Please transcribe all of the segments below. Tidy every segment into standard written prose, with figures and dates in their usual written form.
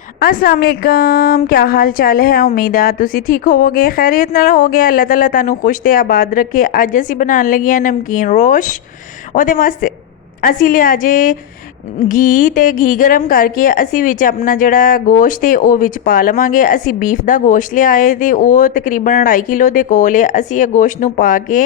अस्सलाम वालेकुम, क्या हाल चाल है। उम्मीद है तुसी ठीक होवोगे, खैरियत नाल होगे। अल्लाह ताला तुहानू खुश ते आबाद रखे। अज असी बनाने लगे हैं नमकीन रोश। ਉਹਦੇ ਵਾਸਤੇ ਅਸੀਂ ਲਿਆ ਜੇ घी ते घी गर्म करके असी विच अपना जड़ा गोश्त है वो विच पा लवांगे। असी बीफ का गोश्त लिया है तो वो तकरीबन 2.5 किलो के कोल है। असी ये गोश्त नूं पा के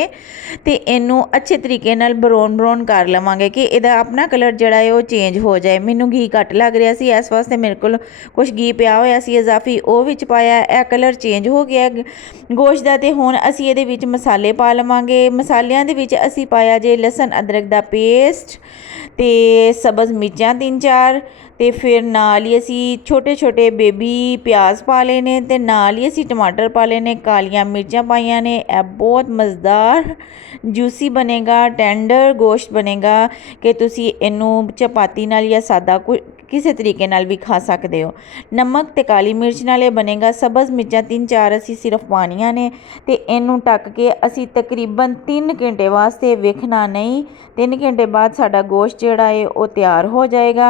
ते इनू अच्छे तरीके नाल ब्राउन ब्राउन कर लवांगे कि इहदा अपना कलर जड़ा है वो चेंज हो जाए। मैनू घी घट लग रहा सी, इस वास्ते मेरे को कुछ घी पिया होया सी इजाफी, वो विच पाया। यह कलर चेंज हो गया गोश्त का। तो हुण असी इहदे विच मसाले पा लवांगे। मसालियां दे विच असी पाया जे लसन अदरक का पेस्ट ते सब्ज़ मिर्चां 3-4 ते फिर नाल ही असी छोटे छोटे बेबी प्याज पा लेने ते नाल ही असी टमाटर पा लेने, कालियां मिर्चां पाइयां ने। यह बहुत मज़ेदार जूसी बनेगा, टेंडर गोश्त बनेगा कि तुसी इनू चपाती नाल या सादा किसी तरीके नाल भी खा सकते हो। नमक ते काली मिर्च नाल बनेगा। सब्ज़ मिर्चां 3-4 असी सिर्फ पानियां ने ते इनू ढक के असी तकरीबन 3 घंटे वास्ते वेखना नहीं। 3 घंटे बाद साडा गोश्त जिहड़ा है वो तैयार हो जाएगा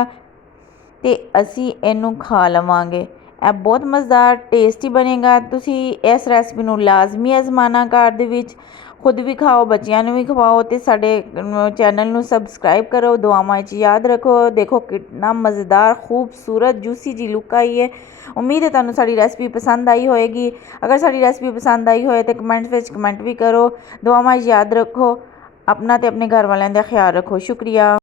ते असी इनू खा लवांगे। यह बहुत मज़ेदार टेस्टी बनेगा। तुसी इस रेसिपी नू लाजमी आजमाना घर दे विच, खुद भी खाओ, बच्चियां नू भी खवाओ ते साडे चैनल नू सबसक्राइब करो। दुआवां च याद रखो। देखो कितना मज़ेदार खूबसूरत जूसी जी लुक आई है। उम्मीद है तुहानू साडी रेसिपी पसंद आई होएगी। अगर साडी रेसिपी पसंद आई होए तो कमेंट विच कमेंट भी करो। दुआवां च याद रखो। अपना ते अपने घर वालों का ख्याल रखो। शुक्रिया।